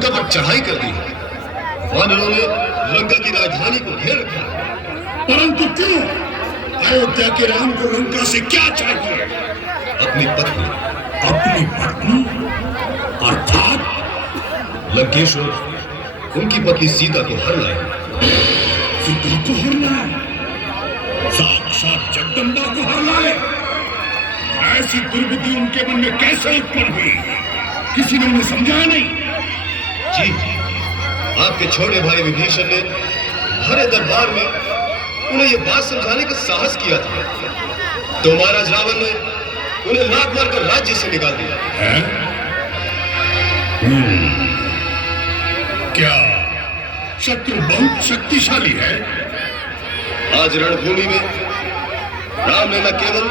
लंका पर चढ़ाई कर दी है। वानरों ने लंका की राजधानी को घेर रखा है। परंतु क्यों? अयोध्या के राम को लंका से क्या चाहिए? अपनी पत्नी। अपनी पत्नी अर्थात लंकेश्वर उनकी पत्नी सीता को हर लाए। सीता को हर लाए? साक्षात जगदम्बा को हर लाए? ऐसी दुर्बुद्धि उनके मन में कैसे उत्पन्न हुई? किसी ने उन्हें समझाया नहीं? जी, आपके छोटे भाई विभीषण ने भरे दरबार में उन्हें यह बात समझाने का साहस किया था, तो महाराज रावण ने उन्हें लात मारकर राज्य से निकाल दिया है? क्या शत्रु बहुत शक्तिशाली है? आज रणभूमि में राम ने न केवल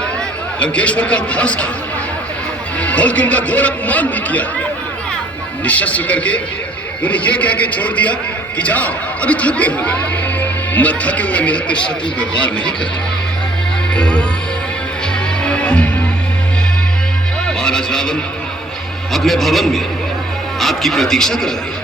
लंकेश्वर का उपहास किया बल्कि उनका घोर अपमान भी किया। निशस्त्र करके उन्हें यह कह के छोड़ दिया कि जाओ, अभी थके हुए। न थके हुए निहत्थे शत्रु पे वार नहीं करते। महाराज रावण अपने भवन में आपकी प्रतीक्षा कर रहे हैं।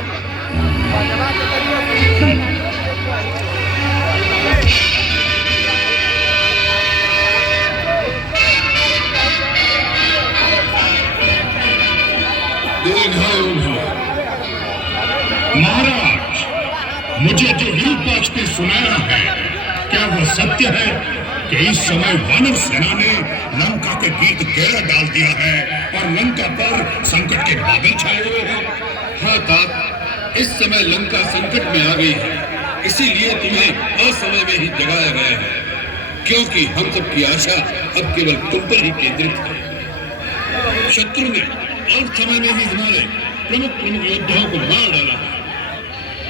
महाराज, मुझे जो हीलपाक्ष ने सुनाया है, क्या वह सत्य है कि इस समय वानर सेना ने लंका के गिर्द घेरा डाल दिया है और लंका पर संकट के बादल छाए हुए हैं? हाँ तात, इस समय लंका संकट में आ गई है, इसीलिए तुम्हें असमय में ही जगाया गया है, क्योंकि हम सबकी आशा अब केवल तुम पर ही केंद्रित है। शत्रु ने अल्प समय में ही हमारे प्रमुख योद्धाओं को मार डाला है।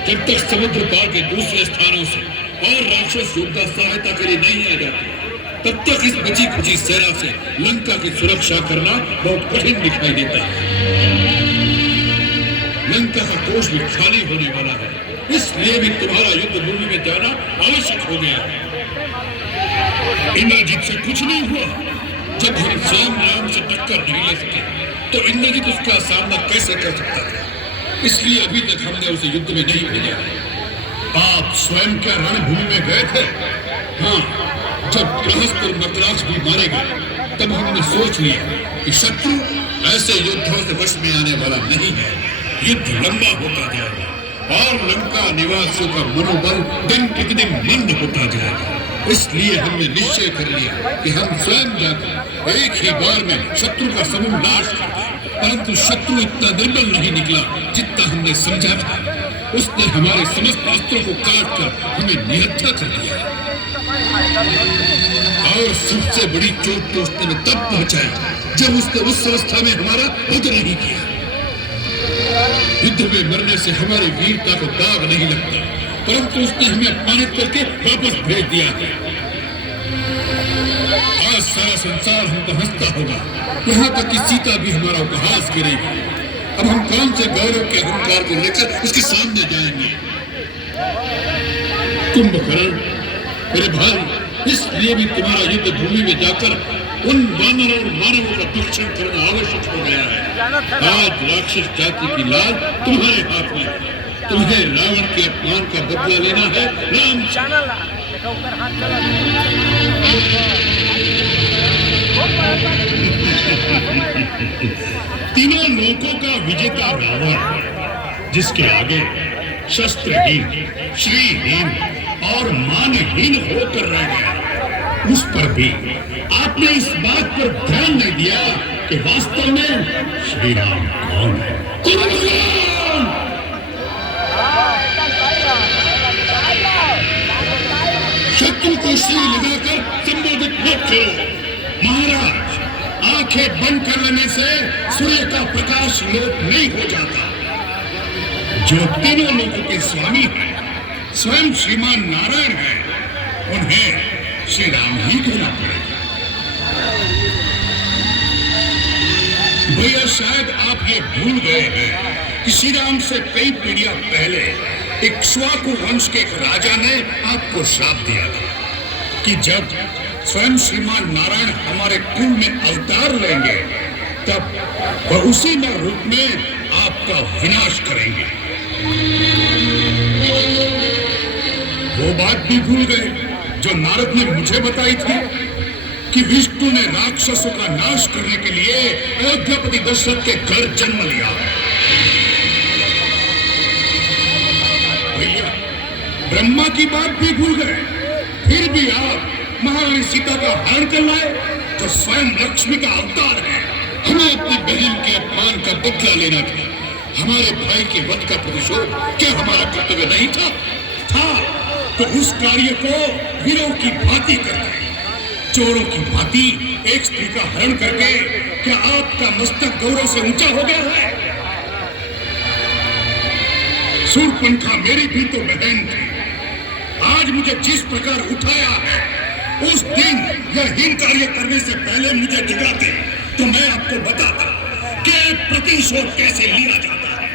जब तक समुद्र पार के दूसरे स्थानों से और राक्षस योद्धा सहायता के लिए नहीं आ जाते, तब तक इस बची खुची सेना से लंका की सुरक्षा करना बहुत कठिन दिखाई देता है। लंका का कोष भी खाली होने वाला है, इसलिए भी तुम्हारा युद्ध भूमि में जाना आवश्यक हो गया है। इंद्रजीत से कुछ नहीं हुआ? जब हम स्वयं राम से टक्कर नहीं ले सके, तो इंद्रजीत उसका सामना कैसे कर सकता था? इसलिए अभी तक हमने उसे युद्ध में नहीं भेजा। आप स्वयं क्या रणभूमि में गए थे? हाँ, जब प्रहस्त और मद्रास भी मारे गए, तब हमने सोच लिया कि शत्रु ऐसे योद्धाओं से वश में आने वाला नहीं है। युद्ध लंबा होता जाएगा और लंका निवासियों का मनोबल दिन प्रतिदिन मंद होता जाएगा। इसलिए हमने निश्चय कर लिया कि हम स्वयं जाकर एक ही बार में शत्रु का समूह नाश कर दें। परंतु शत्रु इतना निर्बल नहीं निकला जितना हमने समझा था। उसने हमारे समस्त अस्त्रों को काट कर हमें निहत्था कर दिया और सबसे बड़ी चोट तो उसने तब पहुंचाई जब उसने उस अवस्था में हमारा वध नहीं किया। युद्ध में मरने से हमारी वीरता को दाग नहीं लगता, परंतु उसने हमें अपमानित करके वापस भेज दिया है। आज सारा संसार हम पर हंसता होगा, यहाँ तक कि सीता भी हमारा उपहास करेगी। अब हम कौन से गौरव के अहंकार को लेकर उसके सामने जाएंगे? कुंभकर्ण, मेरे भाई, इसलिए भी तुम्हारा युद्ध भूमि में जाकर उन वानर और मानवों का भक्षण करना आवश्यक हो गया है। आज राक्षस जाति की लाल तुम्हारे हाथ में है। तुम्हें रावण के अपमान का बदला लेना है। राम तीनों लोकों का विजेता रावण, जिसके आगे शस्त्रहीन, श्रीहीन और मानहीन होकर रह गया, उस पर भी आपने इस बात पर ध्यान नहीं दिया कि वास्तव में श्री राम कौन है। शत्रु को श्री लगाकर संबोधित मत करो। महाराज, आंखें बंद कर लेने से सूर्य का प्रकाश लोप नहीं हो जाता। जो तीनों लोगों के स्वामी हैं, स्वयं श्रीमान नारायण हैं, उन्हें श्री राम ही कहना पड़ेगा। भैया, शायद आप ये भूल गए हैं कि श्री राम से कई पीढ़ियां पहले इक्ष्वाकु वंश के एक राजा ने आपको श्राप दिया था कि जब स्वयं श्रीमान नारायण हमारे कुल में अवतार लेंगे, तब वह उसी नर रूप में आपका विनाश करेंगे। वो बात भी भूल गए जो नारद ने मुझे बताई थी कि विष्णु ने राक्षसों का नाश करने के लिए अयोध्यापति दशरथ के घर जन्म लिया। भैया, ब्रह्मा की बात भी भूल गए, फिर भी आप महारानी सीता का हरण कर लाए जो स्वयं लक्ष्मी का अवतार है। हमें अपनी बहन के अपमान का बदला लेना था। हमारे भाई के वध का प्रतिशोध क्या हमारा कर्तव्य नहीं था? तो उस कार्य को वीरों की भांति करते, चोरों की भांति एक स्त्री का हरण करके क्या आपका मस्तक गौरव से ऊंचा हो गया है? शूर्पणखा मेरी भी तो बहन थी। आज मुझे जिस प्रकार उठाया है, उस दिन यह हीन कार्य करने से पहले मुझे जगाते तो मैं आपको बताता कि प्रतिशोध कैसे लिया जाता है।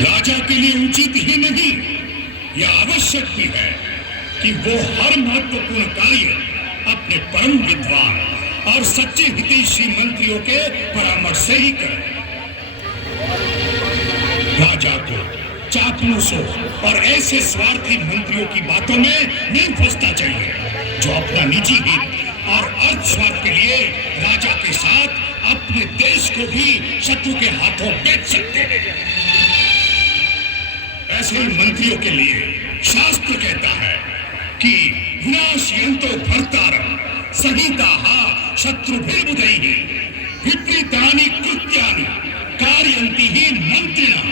राजा के लिए उचित ही नहीं, यह आवश्यक भी है कि वो हर महत्वपूर्ण कार्य अपने परम विद्वान और सच्चे हितैषी मंत्रियों के परामर्श से ही करे। राजा को चापलूसों और ऐसे स्वार्थी मंत्रियों की बातों में नहीं फंसना चाहिए जो अपना निजी हित और अर्थ स्वार्थ के लिए राजा के साथ अपने देश को भी शत्रु के हाथों बेच सकते हैं। ऐसे ही मंत्रियों के लिए शास्त्र कहता है कि विनाशयन्तो भर्तारं संहिताः शत्रुभिर्बुधैः विपरीतानि कृत्यानि कारयन्ति हि मंत्रिणः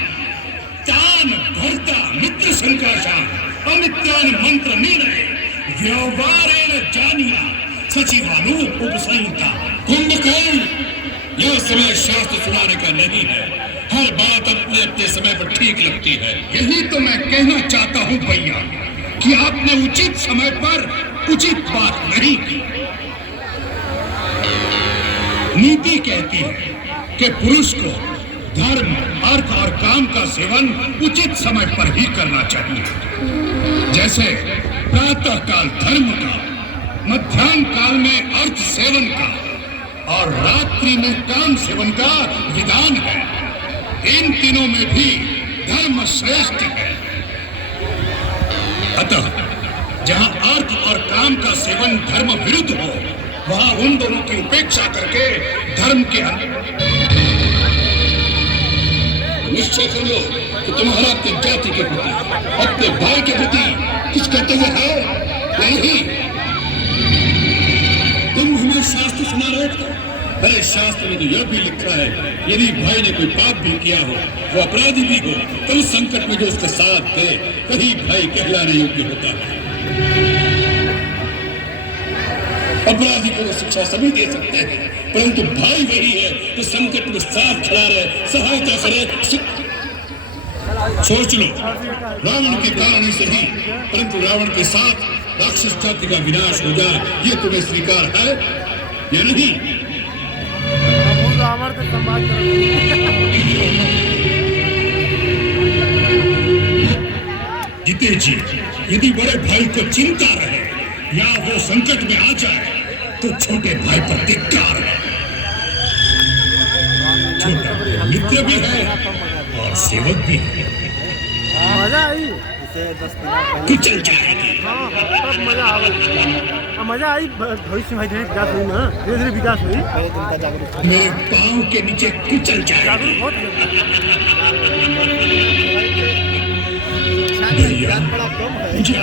तान भर्ता मित्र संकाशान् अमित्रान् मंत्र निर्णय व्यवहारेण जानीया सचिवानु उपसंहिता। कुंभकर्ण, यह समय शास्त्र सुनाने का नहीं है। हर बात अपने अपने समय पर ठीक लगती है। यही तो मैं कहना चाहता हूँ भैया कि आपने उचित समय पर उचित बात नहीं की। नीति कहती है कि पुरुष को धर्म, अर्थ और काम का सेवन उचित समय पर ही करना चाहिए। जैसे प्रातः काल धर्म का, मध्याह्न काल में अर्थ सेवन का और रात्रि में काम सेवन का विधान है। इन तीनों में भी धर्म श्रेष्ठ है। अतः जहाँ अर्थ और काम का सेवन धर्म विरुद्ध हो, वहाँ उन दोनों की उपेक्षा करके धर्म के निश्चय कर लो कि तुम्हारा अपनी जाति के प्रति, अपने भाई के प्रति कुछ कर्तव्य है या नहीं? तुम हमें शास्त्र सुना रहे थे। अरे शास्त्र में तो यह भी लिखा है, यदि भाई ने कोई पाप भी किया हो, वो अपराधी भी हो, तो उस संकट में जो उसके साथ थे, वही भाई कहलाने योग्य होता है। अपराधी को शिक्षा सभी दे सकते हैं, परंतु भाई वही है जो संकट में साथ खड़ा रहे, सहायता करे। सोच लो, रावण के कारण ही सही, परंतु रावण के साथ राक्षस जाति का विनाश हो जाए, ये तुम्हें स्वीकार है या नहीं? जीते जी, यदि बड़े भाई को चिंता रहे या वो संकट में आ जाए तो छोटे भाई पर धिक्कार है। छोटा मित्र भी है और सेवक भी है। मजा आई कुचल जाएगी। मजा आई। भविष्य में धीरे विकास हुई ना, धीरे धीरे विकास हुई। मेरे पाँव के नीचे कुचल जाएगी। भैया, मुझे